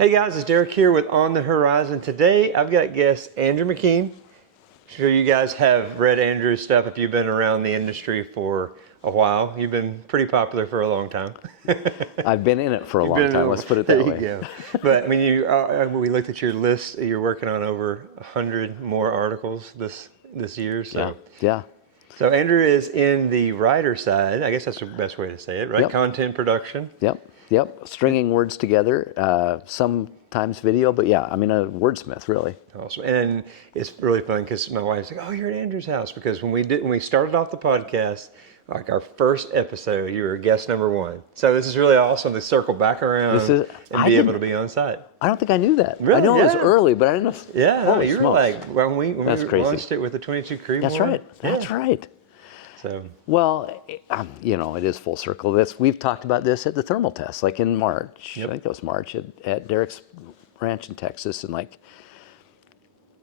Hey guys, it's Derrick here with On the Horizon. Today I've got guest Andrew McKean. I'm sure you guys have read Andrew's stuff if you've been around the industry for a while. You've been pretty popular for a long time. I've been in it for a long time, let's put it that way. There you go. But I mean, we looked at your list, you're working on over 100 more articles this year. So. Yeah. So Andrew is in the writer side, I guess that's the best way to say it, right? Yep. Content production. Yep. Stringing words together, sometimes video, but yeah, I'm a wordsmith, really. Awesome. And it's really fun because my wife's like, "Oh, you're at Andrew's house," because when we started off the podcast, like our first episode, you were guest number 1. So this is really awesome to circle back around and be able to be on site. I don't think I knew that. Really? I know it was early, but I didn't know. Yeah, no, you were like when we crazy. launched it with the 22 Cream. That's right. That's right. So well, it is full circle. We've talked about this at the thermal test, like in March. Yep. I think it was March at Derrick's ranch in Texas, and like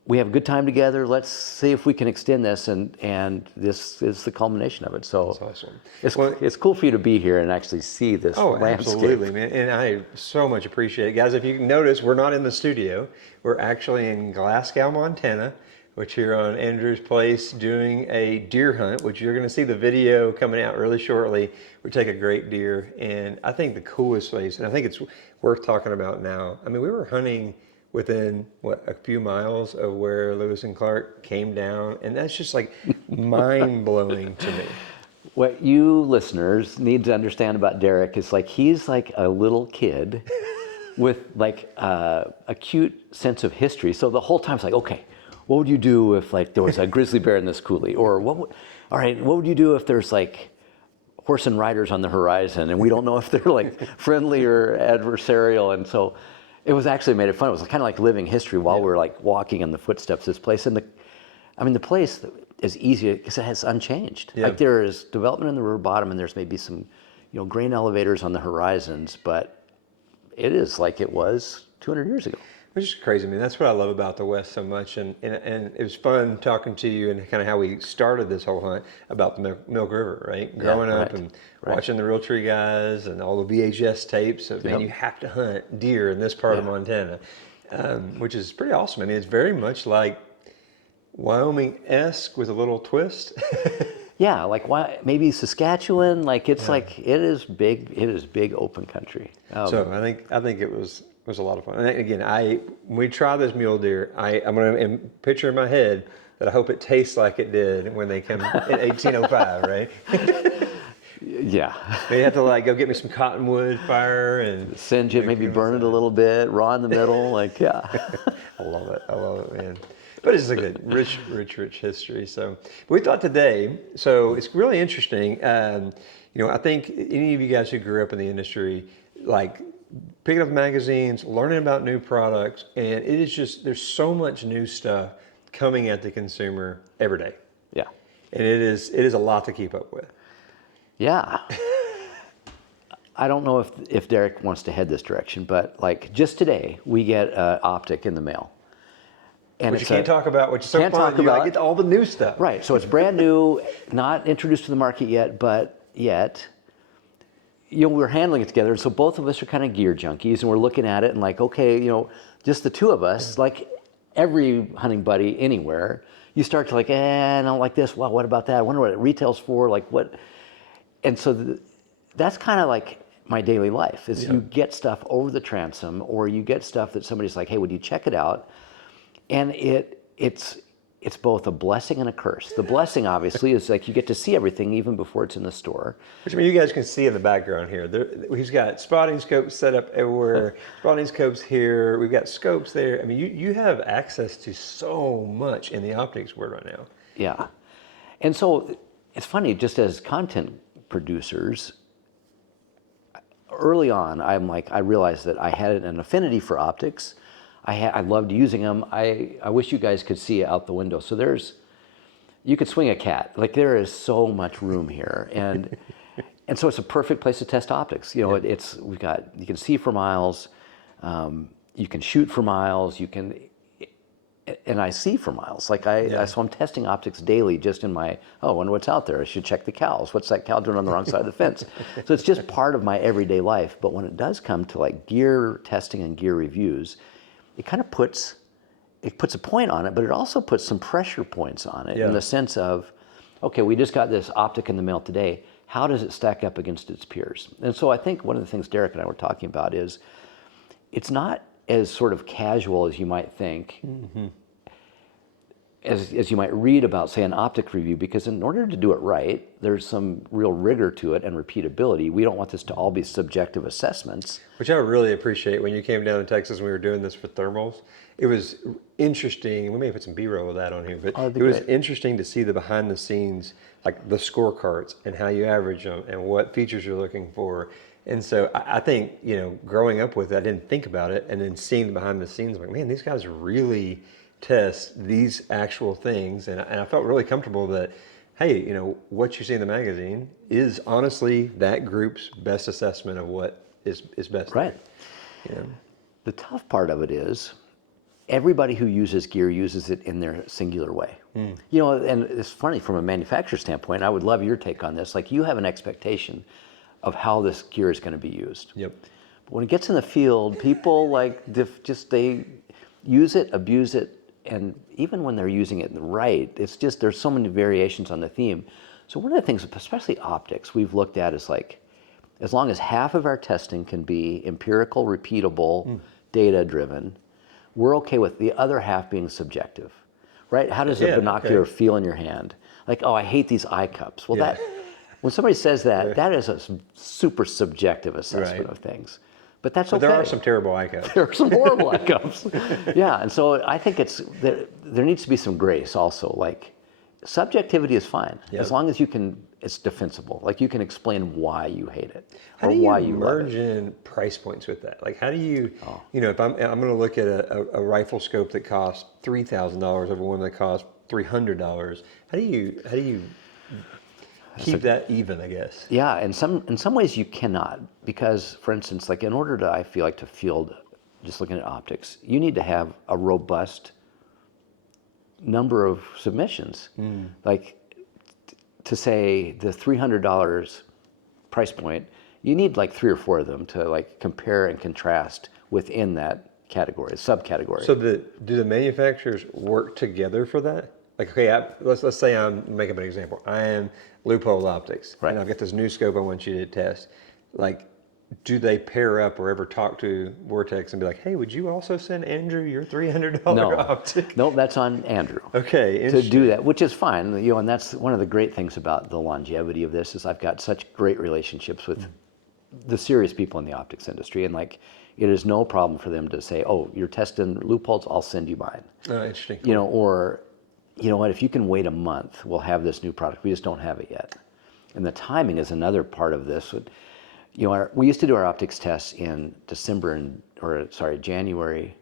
we have a good time together. Let's see if we can extend this, and this is the culmination of it. So that's awesome. It's cool for you to be here and actually see this landscape. Absolutely, man. And I so much appreciate it. Guys, if you can notice, we're not in the studio. We're actually in Glasgow, Montana, which you're on Andrew's place doing a deer hunt, which you're gonna see the video coming out really shortly. We take a great deer, and I think the coolest place, and I think it's worth talking about now, we were hunting within, a few miles of where Lewis and Clark came down, and that's just like mind-blowing to me. What you listeners need to understand about Derrick is he's like a little kid with a cute sense of history. So the whole time it's like, okay, what would you do if there was a grizzly bear in this coulee? Or what would you do if there's horse and riders on the horizon and we don't know if they're friendly or adversarial? And so it was actually made it fun. It was kind of like living history while we're walking in the footsteps of this place. And the place is easy because it's unchanged. Yeah. There is development in the river bottom and there's maybe some, grain elevators on the horizons, but it is like it was 200 years ago. Which is crazy. That's what I love about the West so much. And it was fun talking to you and kind of how we started this whole hunt about the Milk River, right? Growing up and watching the Real Tree guys and all the VHS tapes of, man, you have to hunt deer in this part of Montana, which is pretty awesome. It's very much like Wyoming-esque with a little twist. Yeah, maybe Saskatchewan. It is big. It is big open country. So I think it was a lot of fun. And again, when we try this mule deer, I'm going to picture in my head that I hope it tastes like it did when they come in 1805, right? Yeah. They have to go get me some cottonwood fire and singe it, maybe burn it a little bit, raw in the middle, yeah. I love it, man. But it's a good, rich history. So we thought today, so it's really interesting. I think any of you guys who grew up in the industry, picking up magazines, learning about new products, and it is just, there's so much new stuff coming at the consumer every day. Yeah. And it is a lot to keep up with. Yeah. I don't know if Derrick wants to head this direction, but just today, we get an optic in the mail. And which you can't talk about, which is so fun. You get all the new stuff. Right, so it's brand new, not introduced to the market yet, but yet, we're handling it together. And so both of us are kind of gear junkies and we're looking at it and okay, just the two of us, like every hunting buddy anywhere, you start to I don't like this. Well, what about that? I wonder what it retails for, what? And so that's kind of my daily life is you get stuff over the transom or you get stuff that somebody's like, hey, would you check it out? And it's both a blessing and a curse. The blessing, obviously, is you get to see everything even before it's in the store. Which you guys can see in the background here. He's got spotting scopes set up everywhere. Spotting scopes here. We've got scopes there. You have access to so much in the optics world right now. Yeah. And so it's funny, just as content producers, early on, I realized that I had an affinity for optics. I loved using them. I wish you guys could see out the window. So you could swing a cat. There is so much room here, and so it's a perfect place to test optics. You can see for miles, you can shoot for miles, and I see for miles. Like so I'm testing optics daily just in my, I wonder what's out there. I should check the cows. What's that cow doing on the wrong side of the fence? So it's just part of my everyday life. But when it does come to like gear testing and gear reviews, it kind of puts a point on it, but it also puts some pressure points on it in the sense of, okay, we just got this optic in the mail today. How does it stack up against its peers? And so I think one of the things Derrick and I were talking about is it's not as sort of casual as you might think, as you might read about, say, an optic review, because in order to do it right, there's some real rigor to it and repeatability. We don't want this to all be subjective assessments. Which I really appreciate. When you came down to Texas and we were doing this for thermals, it was interesting. We may put some B-roll of that on here, but it was interesting to see the behind the scenes, like the scorecards and how you average them and what features you're looking for. And so I think, growing up with it, I didn't think about it, and then seeing the behind the scenes, I'm like, man, these guys really test these actual things. And I felt really comfortable that, hey, what you see in the magazine is honestly that group's best assessment of what is best. Right. The tough part of it is everybody who uses gear uses it in their singular way. And it's funny from a manufacturer standpoint, I would love your take on this. Like, you have an expectation of how this gear is going to be used. Yep. But when it gets in the field, people they use it, abuse it, and even when they're using it right, it's just, there's so many variations on the theme. So one of the things, especially optics, we've looked at is like, as long as half of our testing can be empirical, repeatable, data-driven, we're okay with the other half being subjective, right? How does a binocular feel in your hand? Like, oh, I hate these eye cups. Well, when somebody says that, that is a super subjective assessment of things. But that's okay. There are some terrible eye cups. There are some horrible eye cups. Yeah, and so I think there needs to be some grace also. Like, subjectivity is fine as long as it's defensible. Like, you can explain why you hate it or why you merge in price points with that? Like, how do you, if I'm going to look at a rifle scope that costs $3,000 over one that costs $300, how do you keep that even, I guess? Yeah, in some ways you cannot, because, for instance, like, in order to, I feel like, to field, just looking at optics, you need to have a robust number of submissions. Like, to say the $300 price point, you need like 3 or 4 of them to like compare and contrast within that category, subcategory. So do the manufacturers work together for that? Like, okay, let's say I'm making up an example. I am Loophole Optics, and I've got this new scope I want you to test. Like, do they pair up or ever talk to Vortex and be like, hey, would you also send Andrew your $300 optic? No, that's on Andrew. Okay, to do that, which is fine. And that's one of the great things about the longevity of this is I've got such great relationships with the serious people in the optics industry, and like, it is no problem for them to say, oh, you're testing loopholes, I'll send you mine. Oh, interesting. Or, you know what, if you can wait a month, we'll have this new product. We just don't have it yet. And the timing is another part of this. We used to do our optics tests in January,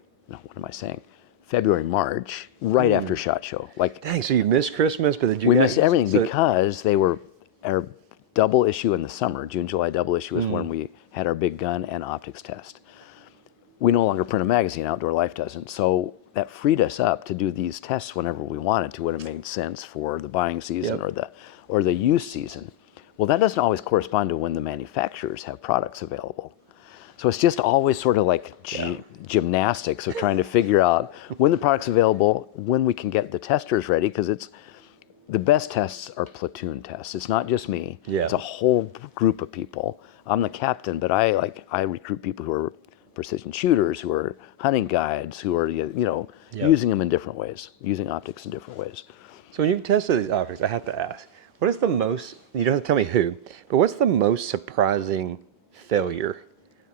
February, March, right after SHOT Show. Like, dang, so you missed Christmas, but we missed everything because they were our double issue in the summer. June, July double issue is when we had our big gun and optics test. We no longer print a magazine, Outdoor Life doesn't. So that freed us up to do these tests whenever we wanted to, when it made sense for the buying season or the use season. Well, that doesn't always correspond to when the manufacturers have products available. So it's just always sort of like gymnastics of trying to figure out when the product's available, when we can get the testers ready, because the best tests are platoon tests. It's not just me. Yeah. It's a whole group of people. I'm the captain, but I recruit people who are precision shooters, who are hunting guides, who are using them in different ways, using optics in different ways. So when you've tested these optics, I have to ask, what is the most, you don't have to tell me who, but what's the most surprising failure?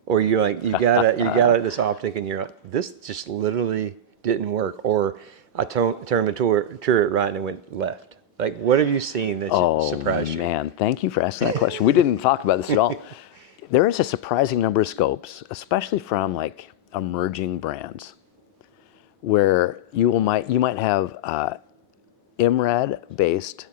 Or you got this optic and you're like, this just literally didn't work, or I turned the turret right and it went left. Like, what have you seen that surprised you? Oh man, thank you for asking that question. We didn't talk about this at all. There is a surprising number of scopes, especially from like emerging brands, where you might have IMRAD-based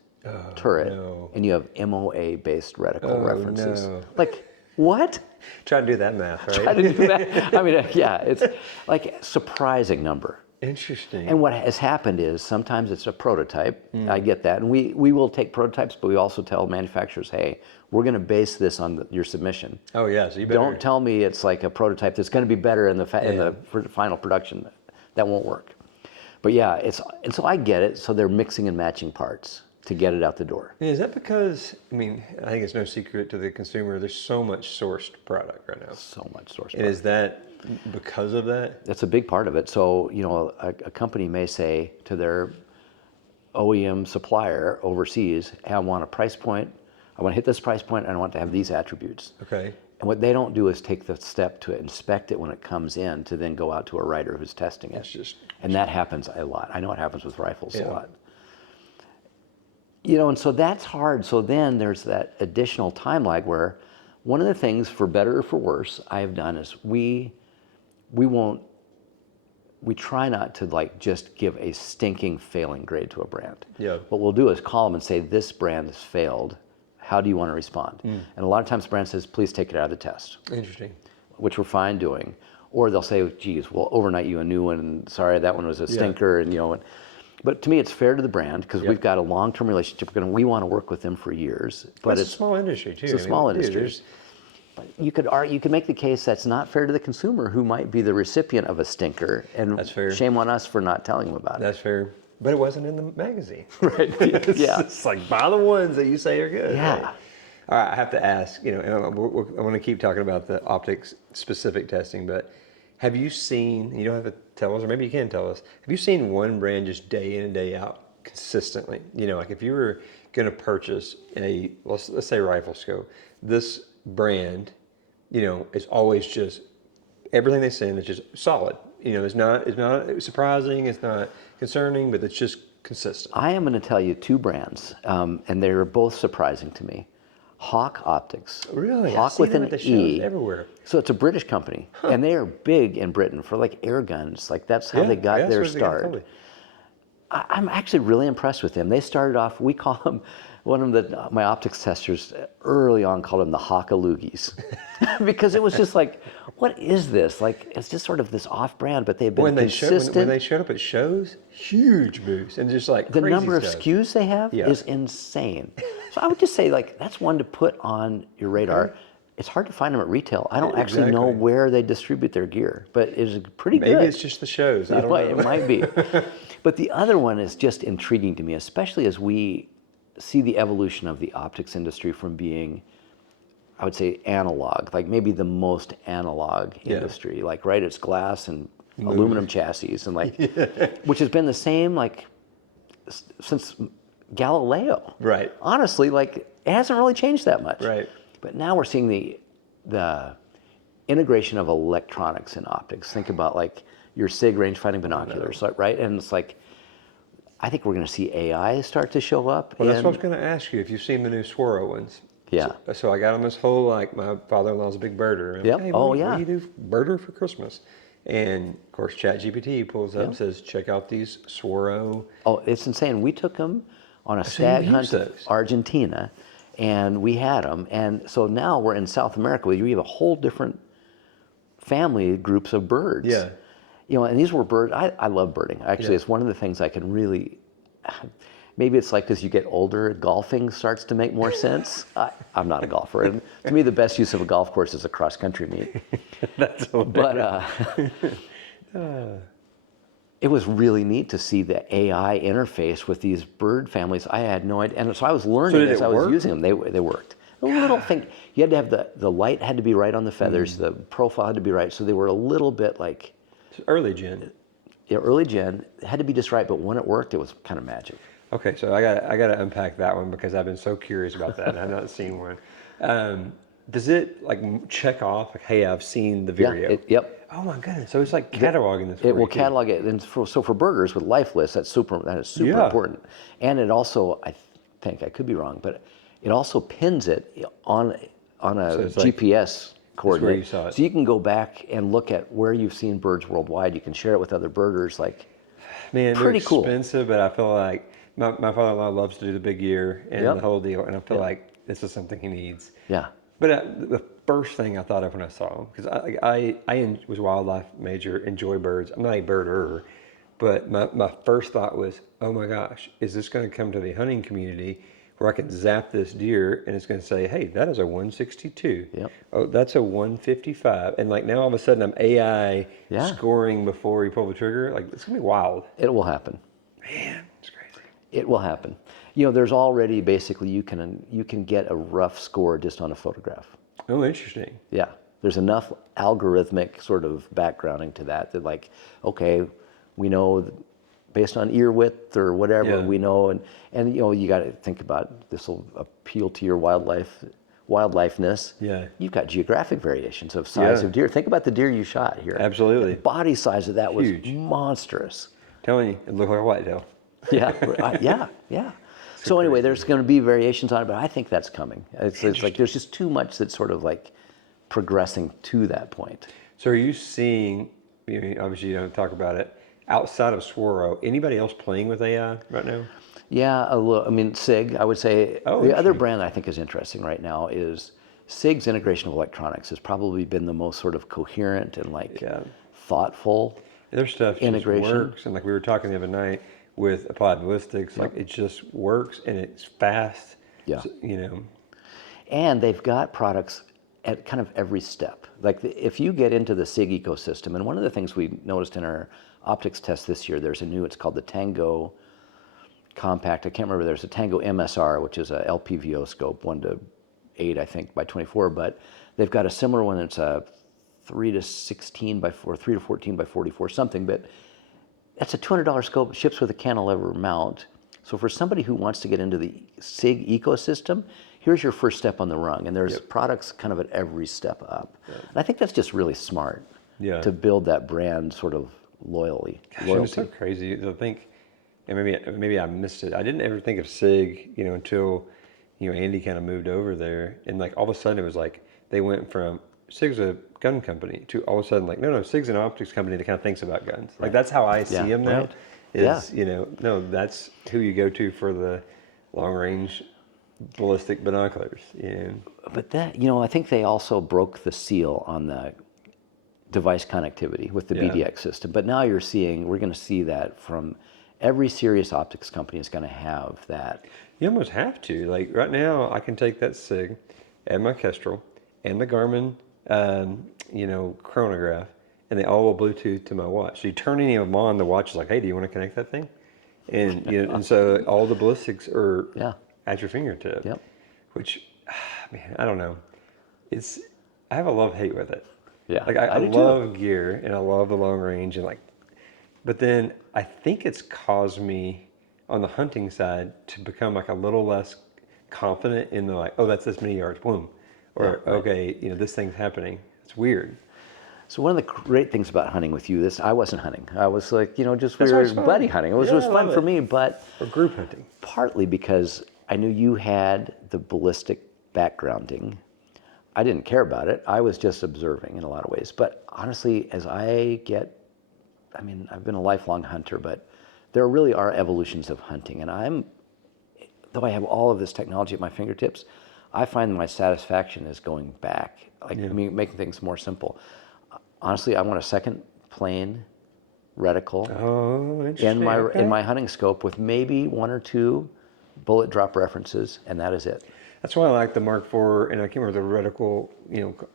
turret, and you have MOA-based reticle references. No. Like, what? Try to do that math, right? Try to do that. I mean, yeah, it's like a surprising number. Interesting. And what has happened is sometimes it's a prototype. I get that. And we will take prototypes, but we also tell manufacturers, hey, we're going to base this on your submission. Oh, yeah, so you better... Don't tell me it's like a prototype that's going to be better in the final production. That won't work. But yeah, and so I get it. So they're mixing and matching parts to get it out the door. Is that because, I mean, I think it's no secret to the consumer, there's so much sourced product right now. So much source And product. is that because of that? That's a big part of it. So, a company may say to their OEM supplier overseas, hey, I want a price point, I want to hit this price point, and I want to have these attributes. Okay. And what they don't do is take the step to inspect it when it comes in to then go out to a writer who's testing it. And that happens a lot. I know it happens with rifles a lot. And so that's hard. So then there's that additional time lag where one of the things, for better or for worse, I have done is we try not to just give a stinking failing grade to a brand. Yeah. What we'll do is call them and say, this brand has failed. How do you want to respond? And a lot of times the brand says, please take it out of the test. Interesting. Which we're fine doing. Or they'll say, geez, we'll overnight you a new one, and sorry, that one was a stinker. But to me, it's fair to the brand because we've got a long-term relationship. We want to work with them for years. But it's a small industry too. It's a small industry. But you could make the case that's not fair to the consumer who might be the recipient of a stinker, and that's fair. Shame on us for not telling them about it. That's fair. But it wasn't in the magazine. Right. Yeah. It's like, buy the ones that you say are good. Yeah. Right? All right, I have to ask, and I want to keep talking about the optics specific testing, but have you seen, you don't have to tell us, or maybe you can tell us, have you seen one brand just day in and day out consistently? Like if you were going to purchase let's say rifle scope, this brand, is always just, everything they send is just solid. It's not surprising, it's not concerning, but it's just consistent. I am going to tell you two brands, and they're both surprising to me. Hawk Optics. Really? Hawk with an E. Everywhere. So it's a British company, and they are big in Britain for air guns. That's how they got their start. Totally. I'm actually really impressed with them. They started off, we call them, one of my optics testers early on called them the Hawkaloogies. Because it was just what is this? It's just sort of this off-brand, but they've been consistent. When they showed up at shows, huge booths, and just the crazy number of SKUs they have is insane. So I would just say that's one to put on your radar. Okay. It's hard to find them at retail. I don't actually know where they distribute their gear, but it's pretty good. Maybe it's just the shows. I don't know. It might be. But the other one is just intriguing to me, especially as we see the evolution of the optics industry from being, I would say, analog, maybe the most analog industry. Right, it's glass and aluminum chassis, and which has been the same since Galileo. Right. Honestly, it hasn't really changed that much. Right. But now we're seeing the integration of electronics in optics. Think about your SIG range-finding binoculars, right? And it's I think we're going to see AI start to show up. Well, that's what I was going to ask you, if you've seen the new Swaro ones. Yeah. So I got on this whole, my father-in-law's a big birder. Yep. Hey, what do you do birder for Christmas? And of course, ChatGPT pulls up and says, check out these Swaro. Oh, it's insane. We took them on a stag hunt to Argentina, and we had them. And so now we're in South America where you have a whole different family groups of birds. Yeah. And these were birds. I love birding. Actually, it's one of the things I can really, maybe it's as you get older, golfing starts to make more sense. I'm not a golfer. And to me, the best use of a golf course is a cross-country meet. That's But it was really neat to see the AI interface with these bird families. I had no idea. And so I was learning as I was using them. They worked. A little thing. You had to have the light had to be right on the feathers. The profile had to be right. So they were a little bit early gen. Yeah, early gen. It had to be just right, but when it worked, it was kind of magic. Okay, so I got to unpack that one because I've been so curious about that, and I've not seen one. Does it check off hey, I've seen the video? Yeah, yep. Oh my goodness! So it's cataloging this. It will catalog it, and so for birders with life lists, that is super important. And it also, I think I could be wrong, but it also pins it on a GPS. Coordinate. You saw it. So you can go back and look at where you've seen birds worldwide. You can share it with other birders. Man, pretty cool. Expensive, but I feel my father-in-law loves to do the big year and the whole deal, and I feel this is something he needs. Yeah. But the first thing I thought of when I saw him, because I was a wildlife major, enjoy birds. I'm not a birder, But my first thought was, oh my gosh, is this going to come to the hunting community where I can zap this deer and it's going to say, hey, that is a 162. Yep. Oh, that's a 155. And like now all of a sudden I'm AI Yeah. scoring before you pull the trigger. Like it's going to be wild. It will happen. Man, it's crazy. It will happen. You know, there's already basically you can get a rough score just on a photograph. Oh, interesting. Yeah. There's enough algorithmic sort of backgrounding to that like, okay, we know based on ear width or whatever, Yeah. we know, and you know, you got to think about this will appeal to your wildlifeness. Yeah. You've got geographic variations of size Yeah. of deer. Think about the deer you shot here. Absolutely. The body size of that was Huge. monstrous. Telling you, it looked like a whitetail. Yeah, yeah. So anyway, there's going to be variations on it, but I think that's coming. It's like there's just too much that's sort of like progressing to that point. So are you seeing, obviously you don't talk about it, outside of Swirl, anybody else playing with AI right now? Yeah, a little, I mean, SIG, I would say Oh, the other interesting. brand I think is interesting right now is SIG's integration of electronics has probably been the most sort of coherent and like Yeah. thoughtful. Their stuff Integration. just works. And like we were talking the other night with applied ballistics, like it just works and it's fast. Yeah. So, And they've got products at kind of every step. Like if you get into the SIG ecosystem, and one of the things we noticed in our optics test this year, there's it's called the Tango Compact. I can't remember, there's a Tango MSR, which is a LPVO scope, 1:8, I think, by 24, but they've got a similar one that's a 3:16 by 4, 3:14 by 44, something, but that's a $200 scope, ships with a cantilever mount. So for somebody who wants to get into the SIG ecosystem, here's your first step on the rung, and there's products kind of at every step up. And I think that's just really smart to build that brand sort of loyalty. It's so crazy to think, and maybe I missed it. I didn't ever think of SIG, until, Andy kind of moved over there, and like all of a sudden it was like they went from SIG's a gun company to all of a sudden like no, SIG's an optics company that kind of thinks about guns. Like that's how I see them now. Right. Is no, that's who you go to for the long range ballistic binoculars. But that, I think they also broke the seal on the device connectivity with the BDX system. But now we're going to see that from every serious optics company is going to have that. You almost have to. Like right now, I can take that SIG and my Kestrel and the Garmin, chronograph, and they all will Bluetooth to my watch. So you turn any of them on, the watch is like, hey, do you want to connect that thing? And and so all the ballistics are at your fingertip. Yep. Which, man, I don't know. I have a love-hate with it. Yeah, Like I do love gear and I love the long range but then I think it's caused me on the hunting side to become like a little less confident in the like, oh, that's this many yards, boom. Or okay, this thing's happening. It's weird. So one of the great things about hunting with you, I wasn't hunting. I was like, just That's we why were it's fun. buddy hunting. It was Yeah, I fun love for it. me, but Or group hunting. partly because I knew you had the ballistic backgrounding. I didn't care about it. I was just observing in a lot of ways. But honestly, I've been a lifelong hunter, but there really are evolutions of hunting. And though I have all of this technology at my fingertips, I find my satisfaction is going back, making things more simple. Honestly, I want a second plane reticle Oh, interesting. in my hunting scope with maybe one or two bullet drop references, and that is it. That's why I like the Mark IV, and I can't remember the reticle,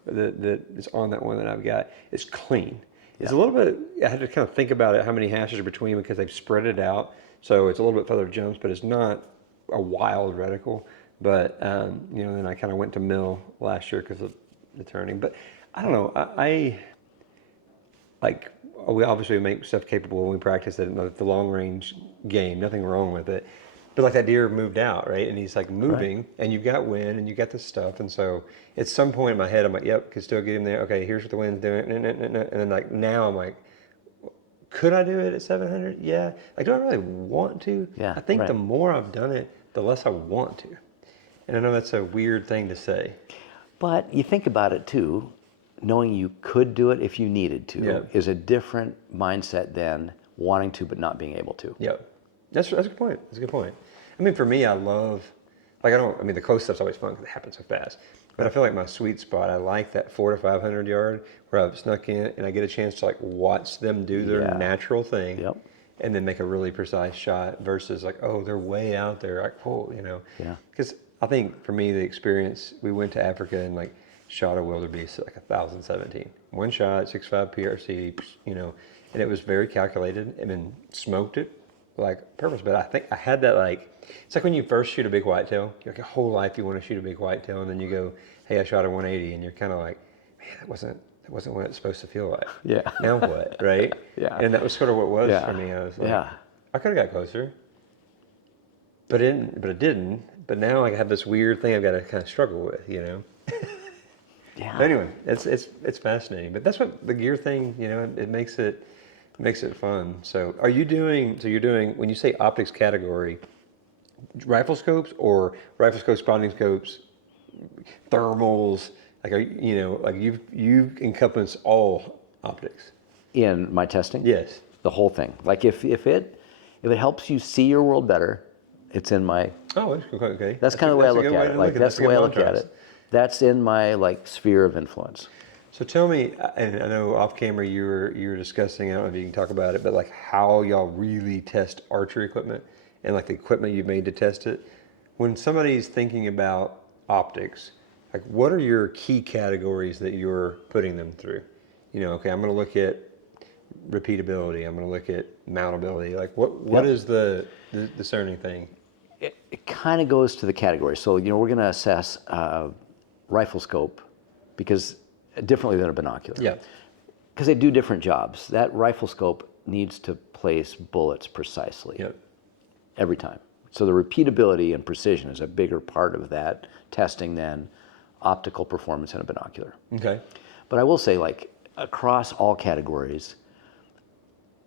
that is on that one that I've got. It's clean. It's a little bit, I had to kind of think about it, how many hashes are between because they've spread it out. So it's a little bit further jumps, but it's not a wild reticle. But, then I kind of went to mill last year because of the turning. But I don't know, we obviously make stuff capable when we practice it in the long range game, nothing wrong with it. But like that deer moved out, right? And he's like moving, and you got wind, and you got this stuff. And so at some point in my head, I'm like, yep, can still get him there. Okay, here's what the wind's doing. And then like now I'm like, could I do it at 700? Yeah. Like, do I really want to? Yeah, I think right. the more I've done it, the less I want to. And I know that's a weird thing to say. But you think about it too, knowing you could do it if you needed to is a different mindset than wanting to but not being able to. Yeah. That's a good point. That's a good point. I mean, for me, I love, the close stuff's always fun because it happens so fast. But I feel like my sweet spot, I like that 400 to 500 yard where I've snuck in and I get a chance to watch them do their natural thing. Yep. and then make a really precise shot versus like, oh, they're way out there. Like, oh, Yeah. Because I think for me, the experience, we went to Africa and like shot a wildebeest at like 1,017. One shot, 6.5 PRC, and it was very calculated and then smoked it like purpose. But I think I had that like, it's like when you first shoot a big whitetail, like your whole life you want to shoot a big whitetail, and then you go, hey, I shot a 180, and you're kind of like, man, that wasn't what it's supposed to feel like. Yeah. Now what, right? Yeah. And that was sort of what it was Yeah. for me. I was like, Yeah. I could have got closer, but it didn't. But now like, I have this weird thing I've got to kind of struggle with, Yeah. But anyway, it's fascinating. But that's what the gear thing, it makes it fun. So you're doing, when you say optics category, rifle scopes or rifle scopes, spotting scopes, thermals, like like you've encompassed all optics. In my testing? Yes. The whole thing. Like if it helps you see your world better, it's in my. Oh, okay. That's kind of the way I look at it. Like that's the way I look at it. That's in my like sphere of influence. So tell me, and I know off camera you were discussing, I don't know if you can talk about it, but like how y'all really test archery equipment and like the equipment you've made to test it. When somebody's thinking about optics, like what are your key categories that you're putting them through? Okay, I'm going to look at repeatability. I'm going to look at mountability. Like what is the discerning thing? It kind of goes to the category. So we're going to assess rifle scope because differently than a binocular. Yeah. Because they do different jobs. That rifle scope needs to place bullets precisely. Yep. Every time. So the repeatability and precision is a bigger part of that testing than optical performance in a binocular. Okay. But I will say, like, across all categories,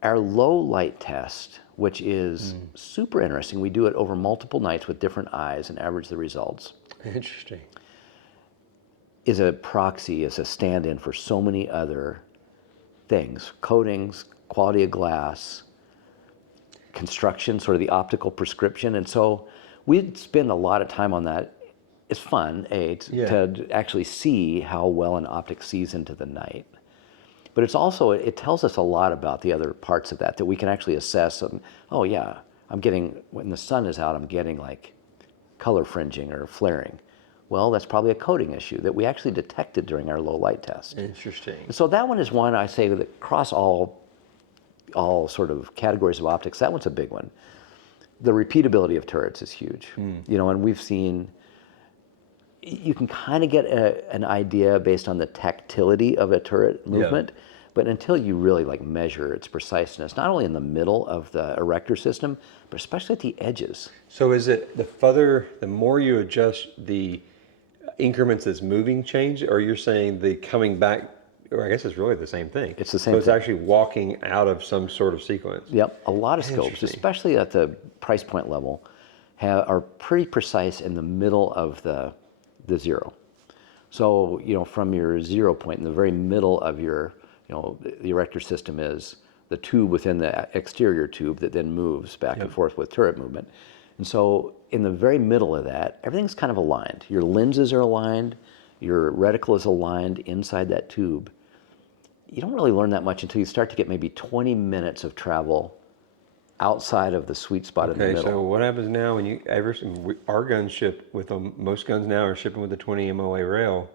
our low light test, which is super interesting, we do it over multiple nights with different eyes and average the results. Interesting. Is a proxy, is a stand-in for so many other things. Coatings, quality of glass, construction, sort of the optical prescription. And so we spend a lot of time on that. It's fun, to actually see how well an optic sees into the night. But it's also, it tells us a lot about the other parts of that we can actually assess. Oh yeah, when the sun is out, I'm getting like color fringing or flaring. Well, that's probably a coating issue that we actually detected during our low light test. Interesting. So that one is one I say that across all sort of categories of optics, that one's a big one. The repeatability of turrets is huge. And we've seen, you can kind of get an idea based on the tactility of a turret movement, but until you really like measure its preciseness, not only in the middle of the erector system, but especially at the edges. So is it the more you adjust the increments that's moving change, or you're saying the coming back, or I guess it's really the same thing. It's the same So it's thing. actually walking out of some sort of sequence. Yep, a lot of scopes, Interesting. especially at the price point level, are pretty precise in the middle of the zero. So, from your 0 point in the very middle of your, the erector system is the tube within the exterior tube that then moves back and forth with turret movement. And so in the very middle of that, everything's kind of aligned. Your lenses are aligned, your reticle is aligned inside that tube. You don't really learn that much until you start to get maybe 20 minutes of travel outside of the sweet spot in the middle. Okay, so what happens now when our guns ship with them, most guns now are shipping with the 20 MOA rail.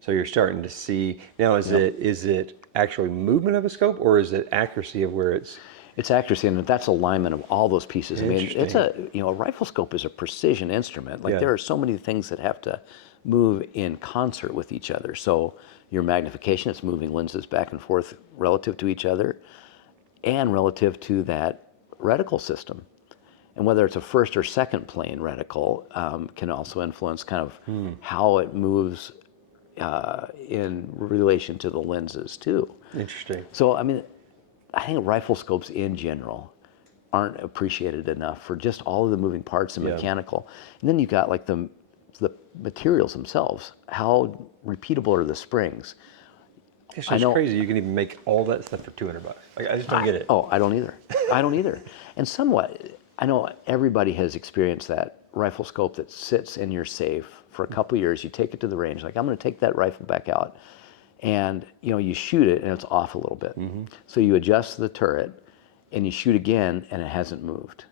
So you're starting to see, now is it actually movement of a scope, or is it accuracy of where it's? It's accuracy, and that's alignment of all those pieces. I mean, it's Interesting. a rifle scope is a precision instrument. Like there are so many things that have to move in concert with each other. So your magnification, it's moving lenses back and forth relative to each other and relative to that reticle system. And whether it's a first or second plane reticle can also influence kind of how it moves in relation to the lenses too. Interesting. So, I mean, I think rifle scopes in general aren't appreciated enough for just all of the moving parts and mechanical. And then you've got like the materials themselves. How repeatable are the springs? It's just crazy. You can even make all that stuff for $200. Like, I just don't get it. Oh, I don't either. I don't either. And somewhat, I know everybody has experienced that rifle scope that sits in your safe for a couple years. You take it to the range, like I'm going to take that rifle back out. And you shoot it and it's off a little bit. So you adjust the turret and you shoot again and it hasn't moved.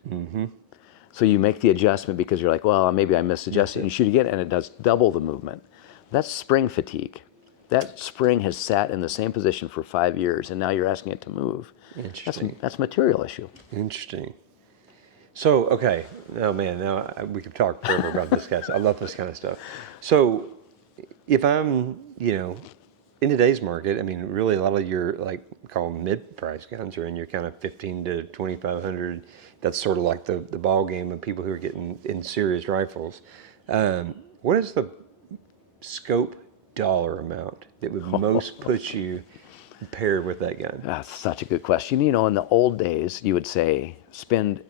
So you make the adjustment because you're like, well, maybe I misadjusted, and you shoot again and it does double the movement. That's spring fatigue. That spring has sat in the same position for 5 years, and now you're asking it to move. Interesting. That's a material issue. Interesting. So, okay. Oh, man, we could talk forever about this, guys. I love this kind of stuff. So, if I'm, in today's market, I mean, really a lot of your, like, call them mid-price guns are in your kind of 15 to 2,500. That's sort of like the ball game of people who are getting in serious rifles. What is the scope dollar amount that would most put you paired with that gun? That's such a good question. In the old days, you would say spend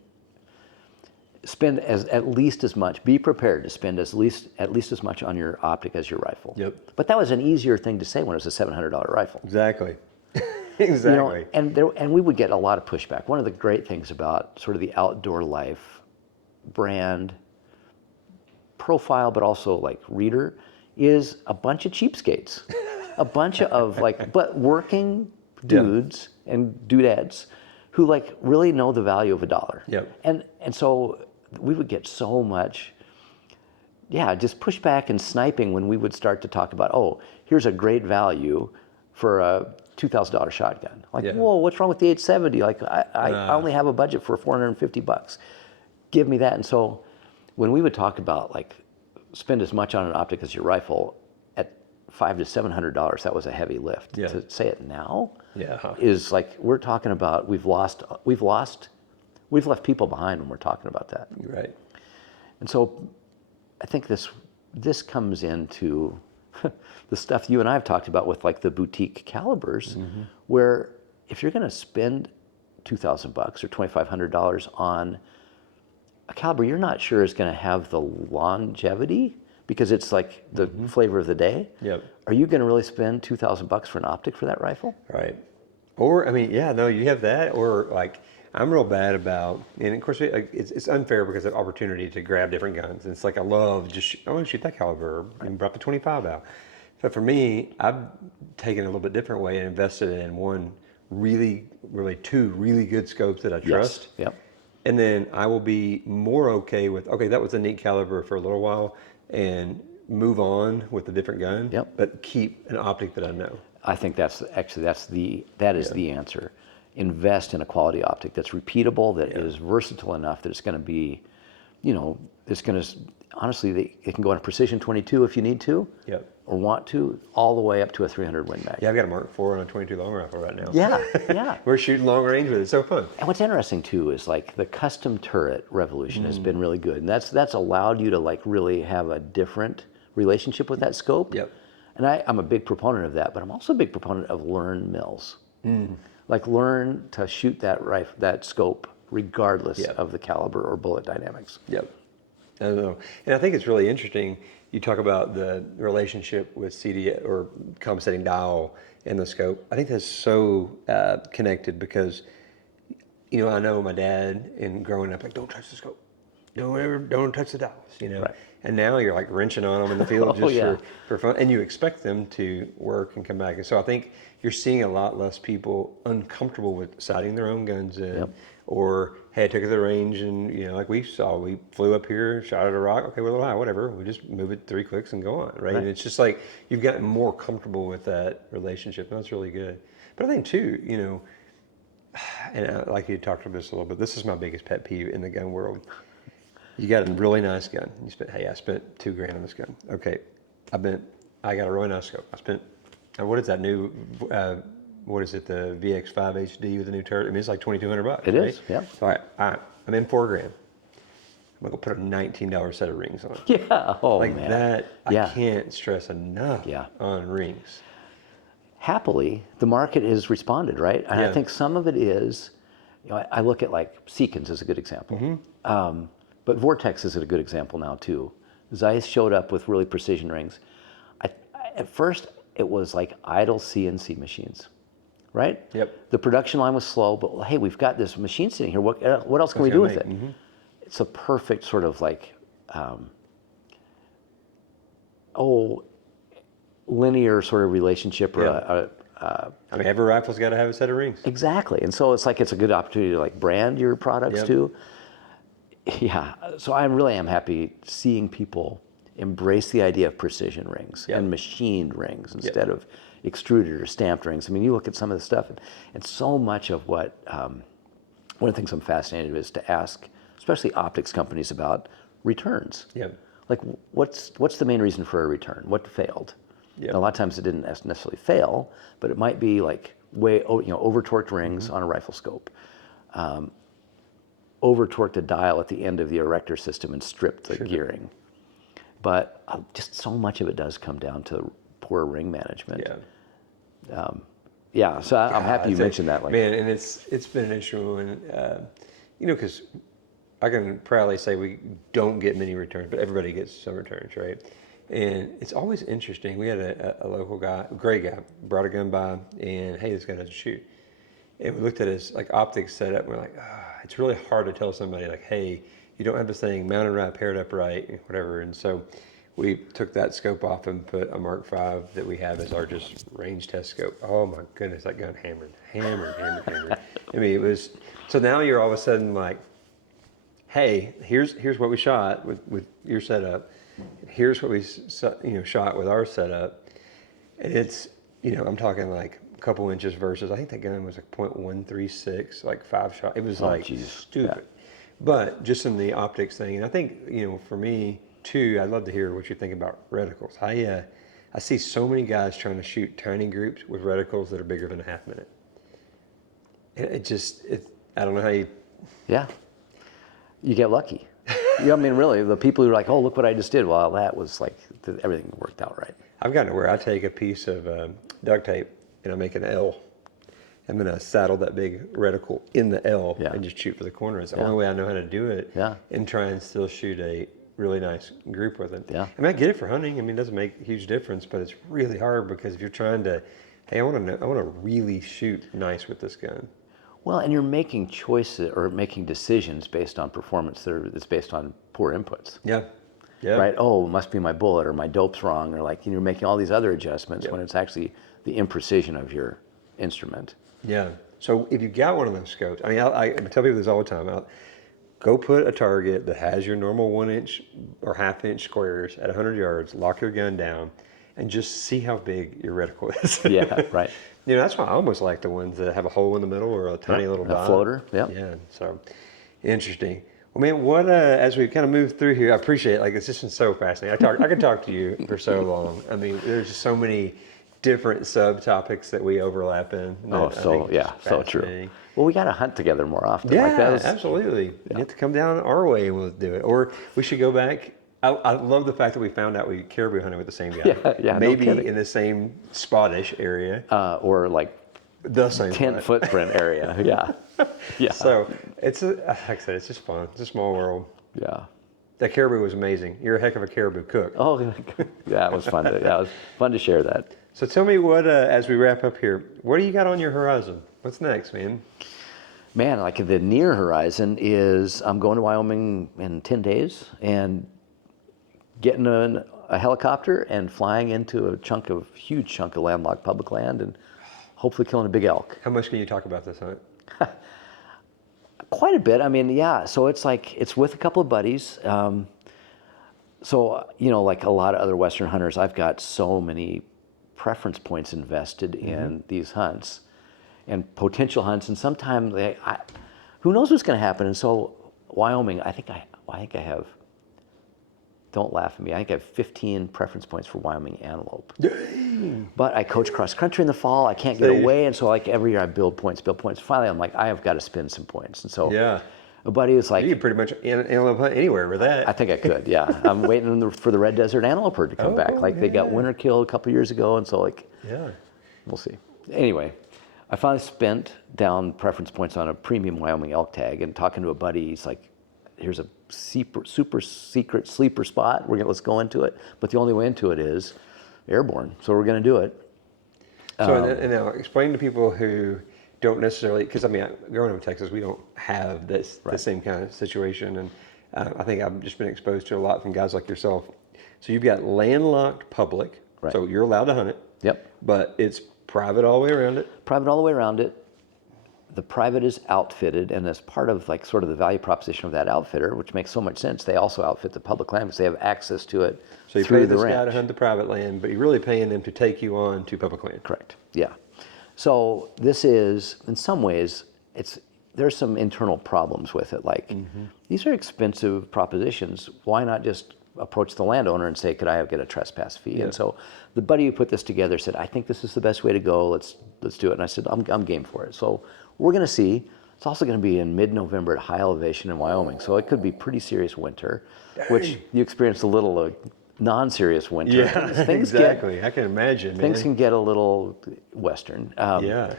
at least as much. Be prepared to spend at least as much on your optic as your rifle. Yep. But that was an easier thing to say when it was a $700 rifle. Exactly. Exactly. And we would get a lot of pushback. One of the great things about sort of the Outdoor Life brand profile, but also like reader, is a bunch of cheapskates, a bunch of but working dudes and dudettes who like really know the value of a dollar. Yep. And so we would get so much, just pushback and sniping when we would start to talk about, oh, here's a great value for a $2,000 shotgun. Like, whoa, what's wrong with the 870? Like, I only have a budget for $450. Give me that. And so when we would talk about like spend as much on an optic as your rifle at $500 to $700, that was a heavy lift. Yeah. To say it now Yeah. is like, we're talking about we've left people behind when we're talking about that. Right. And so I think this comes into the stuff you and I have talked about with like the boutique calibers, where if you're going to spend $2,000 or $2,500 on a caliber you're not sure is going to have the longevity because it's like the flavor of the day. Yep. Are you going to really spend $2,000 for an optic for that rifle? Right. Or, I mean, you have that, or like, I'm real bad about, and of course it's unfair because of opportunity to grab different guns. And it's like, I want to shoot that caliber and brought the 25 out. But for me, I've taken a little bit different way and invested in two really good scopes that I trust. Yes. Yep. And then I will be more okay with, that was a neat caliber for a little while, and move on with a different gun. Yep. But keep an optic that I know. I think that is the answer. Invest in a quality optic that's repeatable, that is versatile enough that it's going to be, it's going to, honestly, it can go on a precision 22 if you need to. Yep. Or want to, all the way up to a 300 Win Mag. Yeah, I've got a Mark IV on a 22 long rifle right now. Yeah. We're shooting long range with it. It's so fun. And what's interesting too is like the custom turret revolution has been really good, and that's allowed you to like really have a different relationship with that scope. Yep. And I'm a big proponent of that, but I'm also a big proponent of learn mills. Like learn to shoot that scope regardless of the caliber or bullet dynamics. Yep. I don't know. And I think it's really interesting. You talk about the relationship with CD or compensating dial and the scope. I think that's so connected because, I know my dad and growing up, like, don't touch the scope. Don't touch the dials, Right. And now you're like wrenching on them in the field just for fun. And you expect them to work and come back. And so I think you're seeing a lot less people uncomfortable with sighting their own guns in. Or, hey, I took it to the range and, like we flew up here, shot at a rock. Okay, we're a little high, whatever. We just move it 3 clicks and go on, right? And it's just like you've gotten more comfortable with that relationship. And that's really good. But I think, too, and I, like you talked about this a little bit, this is my biggest pet peeve in the gun world. You got a really nice gun. I spent $2,000 on this gun. Okay, I got a really nice scope. I spent, what is that new, what is it, the VX5 HD with the new turret? I mean, it's like $2,200. It right? is, yeah. So I'm in $4,000. I'm gonna put a $19 set of rings on. Yeah, Man. That, I can't stress enough on rings. Happily, the market has responded, right? And I think some of it is, I look at like Seekins as a good example. But Vortex is a good example now too. Zeiss showed up with really precision rings. At first, it was like idle CNC machines, right? Yep. The production line was slow, but hey, we've got this machine sitting here. What else can we do with it? It's a perfect sort of like, linear sort of relationship or I mean, every rifle's got to have a set of rings. Exactly. And so it's like it's a good opportunity to like brand your products Yep. too. Yeah. So I really am happy seeing people embrace the idea of precision rings Yep. and machined rings instead of extruded or stamped rings. I mean, you look at some of the stuff, and so much of what one of the things I'm fascinated with is to ask, especially optics companies, about returns. Yep. Like, what's the main reason for a return? What failed? Yep. And a lot of times it didn't necessarily fail, but it might be like over torqued rings on a rifle scope, over torqued a dial at the end of the erector system and stripped the gearing. But just so much of it does come down to poor ring management. Yeah. Yeah, so I'm happy you mentioned that. Like, Man, and it's been an issue, and because I can proudly say we don't get many returns, but everybody gets some returns, right? And it's always interesting. We had a local guy, a great guy, brought a gun by, and hey, this guy doesn't shoot. And we looked at his like optics setup, and we're like, it's really hard to tell somebody like, hey, you don't have this thing mounted right, paired up right, whatever. And so we took that scope off and put a Mark V that we have as our just range test scope. Oh my goodness, that gun hammered. I mean, it was, so now you're all of a sudden like, hey, here's what we shot with your setup. Here's what we shot with our setup. And it's, I'm talking like a couple inches versus, I think that gun was like .136, like 5 shot. It was stupid. Yeah. But just in the optics thing, and I think, for me too, I'd love to hear what you think about reticles. I see so many guys trying to shoot tiny groups with reticles that are bigger than a half minute. I don't know how you... Yeah. You get lucky. I mean, really, the people who are like, oh, look what I just did. Well, that was like, everything worked out right. I've gotten to where I take a piece of duct tape and I make an L. I'm going to saddle that big reticle in the L and just shoot for the corner. It's the only way I know how to do it and try and still shoot a really nice group with it. Yeah. I mean, I get it for hunting. I mean, it doesn't make a huge difference, but it's really hard because if you're trying to, hey, I want to really shoot nice with this gun. Well, and you're making choices or making decisions based on performance that's based on poor inputs. Yeah. Yeah. Right? Oh, it must be my bullet or my dope's wrong, or like you're making all these other adjustments when it's actually the imprecision of your instrument. Yeah. So if you got one of those scopes, I mean, I tell people this all the time. Go put a target that has your normal 1 inch or half inch squares at 100 yards, lock your gun down, and just see how big your reticle is. Yeah, right. That's why I almost like the ones that have a hole in the middle or a tiny little dot. A floater, yeah. Yeah, so interesting. Well, man, what as we kind of move through here, I appreciate it. Like, it's just been so fascinating. I could talk to you for so long. I mean, there's just so many different subtopics that we overlap in. So true. Well, we got to hunt together more often. Yeah, absolutely. You have to come down our way and we'll do it. Or we should go back. I love the fact that we found out we caribou hunted with the same guy. Yeah, maybe in the same spot-ish area. Or like the same tent footprint area. Yeah. So like I said, it's just fun. It's a small world. Yeah. That caribou was amazing. You're a heck of a caribou cook. Oh, yeah, it was fun. It was fun to share that. So tell me what, as we wrap up here, what do you got on your horizon? What's next, man? Man, like the near horizon is I'm going to Wyoming in 10 days and getting a helicopter and flying into a huge chunk of landlocked public land and hopefully killing a big elk. How much can you talk about this hunt? Quite a bit. I mean, yeah. So it's with a couple of buddies. So, like a lot of other Western hunters, I've got so many preference points invested in these hunts and potential hunts. And sometimes who knows what's going to happen. And so Wyoming, I think I have, don't laugh at me, I think I have 15 preference points for Wyoming antelope. Dang. But I coach cross country in the fall. I can't get away. And so like every year I build points. Finally, I'm like, I have got to spend some points. And so a buddy was like, you can pretty much antelope hunt anywhere with that. I think I could, yeah. I'm waiting for the red desert antelope herd to come back. Like they got winter killed a couple years ago. And so we'll see. Anyway, I finally spent down preference points on a premium Wyoming elk tag and talking to a buddy. He's like, here's a super secret sleeper spot. Let's go into it. But the only way into it is airborne. So we're going to do it. So and now explain to people who don't necessarily, because I mean, growing up in Texas, we don't have the same kind of situation. And I think I've just been exposed to a lot from guys like yourself. So you've got landlocked public. Right. So you're allowed to hunt it. Yep. But it's Private all the way around it. Private all the way around it. The private is outfitted, and as part of like sort of the value proposition of that outfitter, which makes so much sense, they also outfit the public land because they have access to it So you through pay the this ranch. guy to hunt the private land, but you're really paying them to take you on to public land. Correct. Yeah. So this is, in some ways, there's some internal problems with it. Like these are expensive propositions. Why not just approach the landowner and say, could I get a trespass fee? Yeah. And so the buddy who put this together said, I think this is the best way to go. Let's do it. And I said, I'm game for it. So we're going to see. It's also going to be in mid-November at high elevation in Wyoming. So it could be pretty serious winter, which you experienced a little non-serious winter. Yeah, exactly. I can imagine, Things man. can get a little western. Yeah.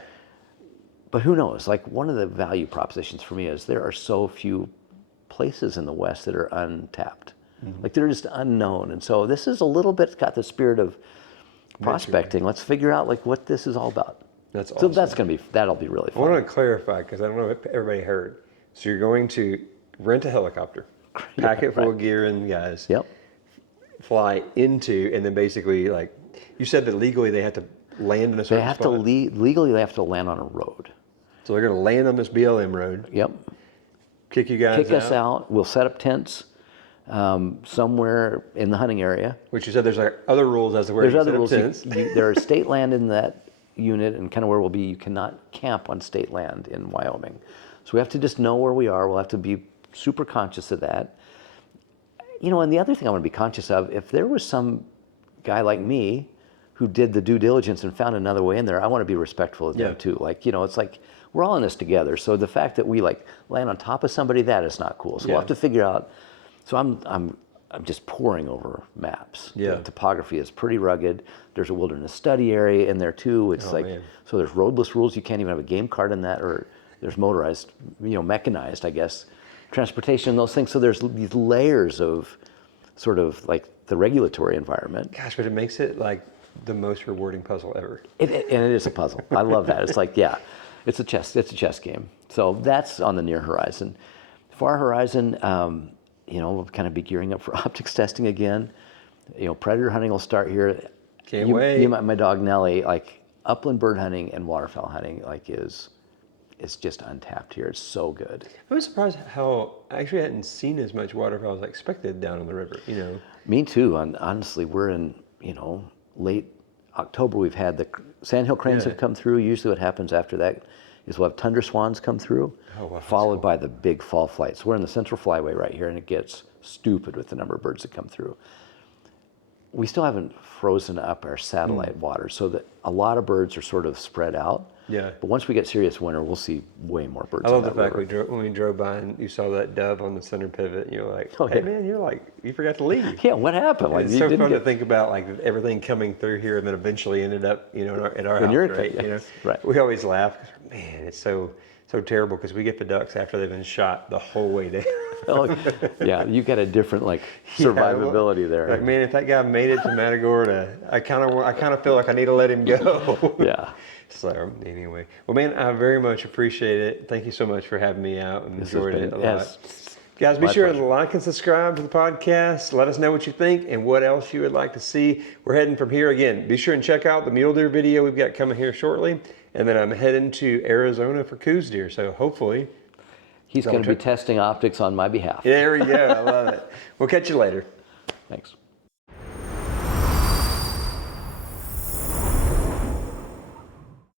But who knows? Like one of the value propositions for me is there are so few places in the West that are untapped. Like they're just unknown. And so this is a little bit got the spirit of prospecting. Let's figure out like what this is all about. That's So awesome. that'll be really I fun. want to clarify because I don't know if everybody heard. So you're going to rent a helicopter, pack it full of gear and guys, Yep. fly into, and then basically like you said that legally they have to land in a They certain have spot. to legally they have to land on a road. So they're going to land on this BLM road, Yep. kick you guys Kick us out. We'll set up tents somewhere in the hunting area. Which you said there's like other rules as to where There's you other set up rules. tents. There is state land in that unit, and kind of where we'll be. You cannot camp on state land in Wyoming, so we have to just know where we are. We'll have to be super conscious of that. You know, and the other thing I want to be conscious of, if there was some guy like me who did the due diligence and found another way in there, I want to be respectful of them too. Like, you know, it's like we're all in this together. So the fact that we like land on top of somebody, that is not cool. So we'll have to figure out. So I'm just poring over maps. Yeah. The topography is pretty rugged. There's a wilderness study area in there too. It's man. so there's roadless rules. You can't even have a game cart in that, or there's motorized, you know, mechanized, I guess, transportation and those things. So there's these layers of sort of like the regulatory environment. Gosh, but it makes it like the most rewarding puzzle ever. And it is a puzzle. I love that. It's like, yeah, it's a chess game. So that's on the near horizon. Far horizon, you know, we'll kind of be gearing up for optics testing again. You know, predator hunting will start here. Can't wait. My dog Nellie, like upland bird hunting and waterfowl hunting, like it's just untapped here. It's so good. I was surprised how I actually hadn't seen as much waterfowl as I expected down on the river, you know. Me too. And honestly, we're in, you know, late October. We've had the sandhill cranes have come through. Usually what happens after that is we'll have tundra swans come through, followed by the big fall flights. We're in the central flyway right here, and it gets stupid with the number of birds that come through. We still haven't frozen up our satellite waters, so that a lot of birds are sort of spread out. Yeah. But once we get serious winter, we'll see way more birds. I love on the that fact river. when we drove by and you saw that dove on the center pivot, you're like, Oh, hey yeah. man, you're like, you forgot to leave. Yeah, what happened? Like, It's you so didn't fun to get- think about, like everything coming through here, and then eventually ended up, you know, in our In house, your- right? You know, yes, right. We always laugh, 'cause, man, it's so terrible because we get the ducks after they've been shot the whole way down. Oh, yeah, you got a different like Yeah, survivability there. Like, man, if that guy made it to Matagorda, I kind of feel like I need to let him go. Yeah. So anyway, well, man, I very much appreciate it. Thank you so much for having me out, and This has enjoyed been- it a lot. yes. Guys, be My sure pleasure. to like and subscribe to the podcast. Let us know what you think and what else you would like to see. We're heading from here again. Be sure and check out the mule deer video we've got coming here shortly. And then I'm heading to Arizona for coos deer. So hopefully, He's going to be testing optics on my behalf. there we go. I love it. We'll catch you later. Thanks.